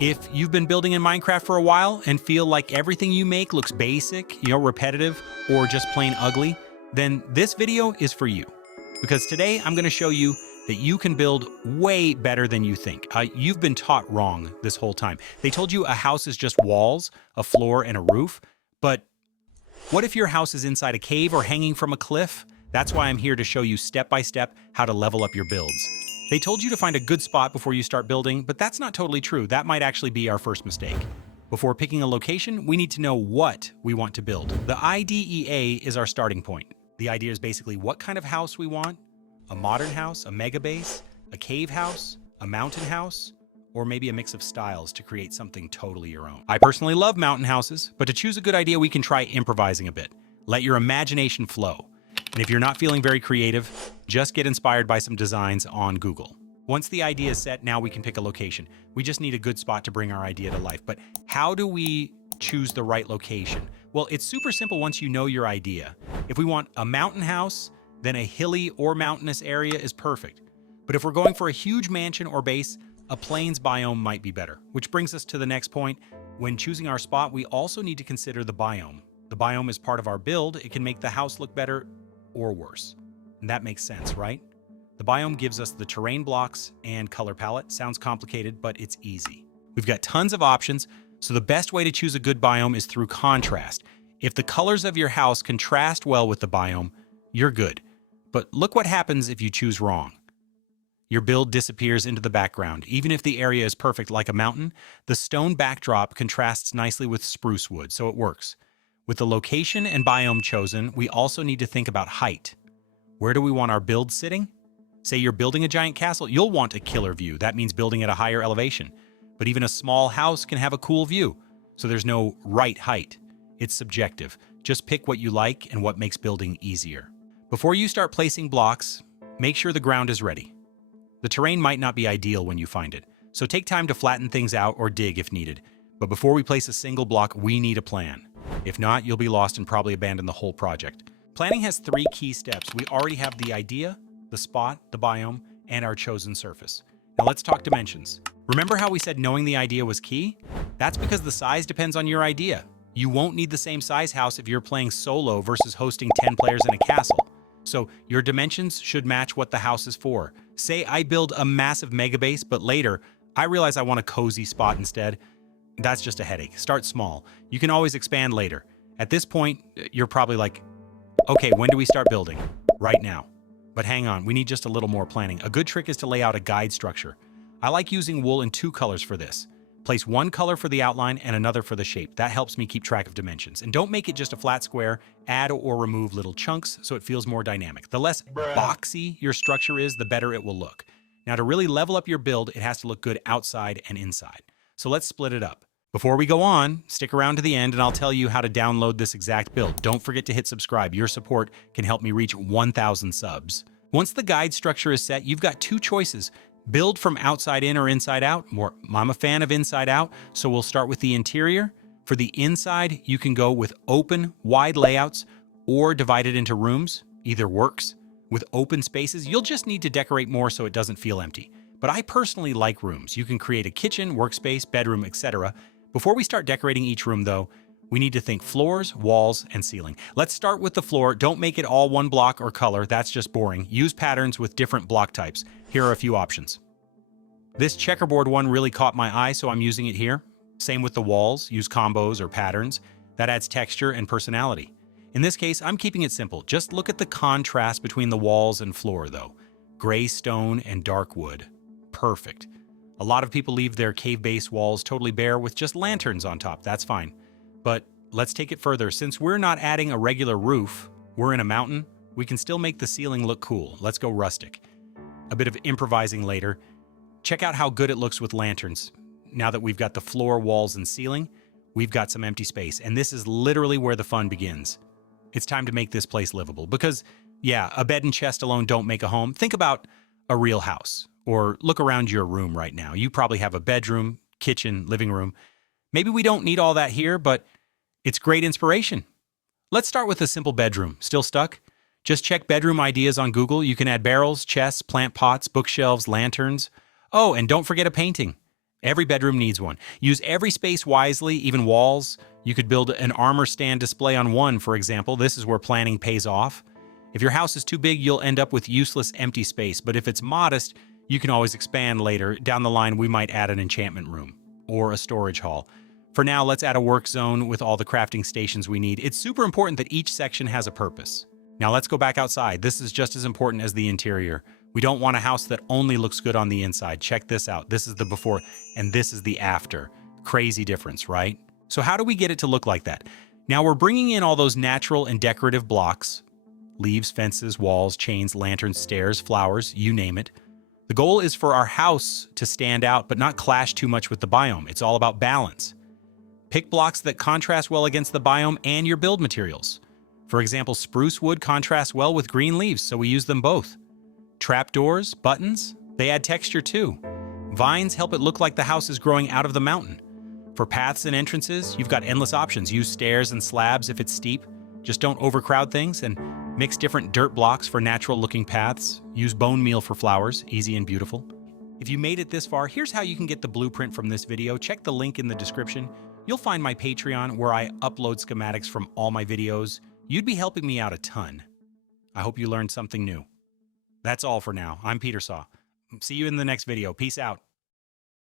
If you've been building in Minecraft for a while and feel like everything you make looks basic, repetitive, or just plain ugly, then this video is for you. Because today I'm going to show you that you can build way better than you think. You've been taught wrong this whole time. They told you a house is just walls, a floor, and a roof. But what if your house is inside a cave or hanging from a cliff? That's why I'm here to show you step by step how to level up your builds. They told you to find a good spot before you start building, but that's not totally true. That might actually be our first mistake. Before picking a location, we need to know what we want to build. The IDEA is our starting point. The idea is basically what kind of house we want: a modern house, a mega base, a cave house, a mountain house, or maybe a mix of styles to create something totally your own. I personally love mountain houses, but to choose a good idea, we can try improvising a bit. Let your imagination flow. And if you're not feeling very creative, just get inspired by some designs on Google. Once the idea is set, now we can pick a location. We just need a good spot to bring our idea to life. But how do we choose the right location? Well, it's super simple once you know your idea. If we want a mountain house, then a hilly or mountainous area is perfect. But if we're going for a huge mansion or base, a plains biome might be better. Which brings us to the next point. When choosing our spot, we also need to consider the biome. The biome is part of our build. It can make the house look better or worse. And that makes sense, right? The biome gives us the terrain blocks and color palette. Sounds complicated, but it's easy. We've got tons of options, so the best way to choose a good biome is through contrast. If the colors of your house contrast well with the biome, you're good. But look what happens if you choose wrong. Your build disappears into the background. Even if the area is perfect like a mountain, the stone backdrop contrasts nicely with spruce wood, so it works. With the location and biome chosen, we also need to think about height. Where do we want our build sitting? Say you're building a giant castle, you'll want a killer view. That means building at a higher elevation. But even a small house can have a cool view, so there's no right height. It's subjective. Just pick what you like and what makes building easier. Before you start placing blocks, make sure the ground is ready. The terrain might not be ideal when you find it, so take time to flatten things out or dig if needed. But before we place a single block, we need a plan. If not, you'll be lost and probably abandon the whole project. Planning has 3 key steps. We already have the idea, the spot, the biome, and our chosen surface. Now let's talk dimensions. Remember how we said knowing the idea was key? That's because the size depends on your idea. You won't need the same size house if you're playing solo versus hosting 10 players in a castle. So your dimensions should match what the house is for. Say I build a massive mega base, but later I realize I want a cozy spot instead. That's just a headache. Start small. You can always expand later. At this point, you're probably like, okay, when do we start building? Right now. But hang on, we need just a little more planning. A good trick is to lay out a guide structure. I like using wool in 2 colors for this. Place one color for the outline and another for the shape. That helps me keep track of dimensions. And don't make it just a flat square. Add or remove little chunks so it feels more dynamic. The less boxy your structure is, the better it will look. Now, to really level up your build, it has to look good outside and inside. So let's split it up. Before we go on, stick around to the end and I'll tell you how to download this exact build. Don't forget to hit subscribe. Your support can help me reach 1,000 subs. Once the guide structure is set, you've got 2 choices. Build from outside in or inside out. I'm a fan of inside out, so we'll start with the interior. For the inside, you can go with open, wide layouts or divide it into rooms. Either works. With open spaces, you'll just need to decorate more so it doesn't feel empty. But I personally like rooms. You can create a kitchen, workspace, bedroom, etc. Before we start decorating each room, though, we need to think floors, walls, and ceiling. Let's start with the floor. Don't make it all one block or color. That's just boring. Use patterns with different block types. Here are a few options. This checkerboard one really caught my eye, so I'm using it here. Same with the walls. Use combos or patterns. That adds texture and personality. In this case, I'm keeping it simple. Just look at the contrast between the walls and floor, though. Gray stone and dark wood. Perfect. A lot of people leave their cave-based walls totally bare with just lanterns on top. That's fine. But let's take it further. Since we're not adding a regular roof, we're in a mountain, we can still make the ceiling look cool. Let's go rustic. A bit of improvising later. Check out how good it looks with lanterns. Now that we've got the floor, walls, and ceiling, we've got some empty space. And this is literally where the fun begins. It's time to make this place livable. Because, yeah, a bed and chest alone don't make a home. Think about a real house. Or look around your room right now. You probably have a bedroom, kitchen, living room. Maybe we don't need all that here, but it's great inspiration. Let's start with a simple bedroom. Still stuck? Just check bedroom ideas on Google. You can add barrels, chests, plant pots, bookshelves, lanterns. Oh, and don't forget a painting. Every bedroom needs one. Use every space wisely, even walls. You could build an armor stand display on one, for example. This is where planning pays off. If your house is too big, you'll end up with useless empty space, but if it's modest, you can always expand later. Down the line, we might add an enchantment room or a storage hall. For now, let's add a work zone with all the crafting stations we need. It's super important that each section has a purpose. Now let's go back outside. This is just as important as the interior. We don't want a house that only looks good on the inside. Check this out. This is the before and this is the after. Crazy difference, right? So how do we get it to look like that? Now we're bringing in all those natural and decorative blocks. Leaves, fences, walls, chains, lanterns, stairs, flowers, you name it. The goal is for our house to stand out but not clash too much with the biome. It's all about balance. Pick blocks that contrast well against the biome and your build materials. For example, spruce wood contrasts well with green leaves, so we use them both. Trapdoors, buttons, they add texture too. Vines help it look like the house is growing out of the mountain. For paths and entrances, you've got endless options. Use stairs and slabs if it's steep. Just don't overcrowd things, and mix different dirt blocks for natural-looking paths. Use bone meal for flowers, easy and beautiful. If you made it this far, here's how you can get the blueprint from this video. Check the link in the description. You'll find my Patreon where I upload schematics from all my videos. You'd be helping me out a ton. I hope you learned something new. That's all for now. I'm Peter Saw. See you in the next video. Peace out.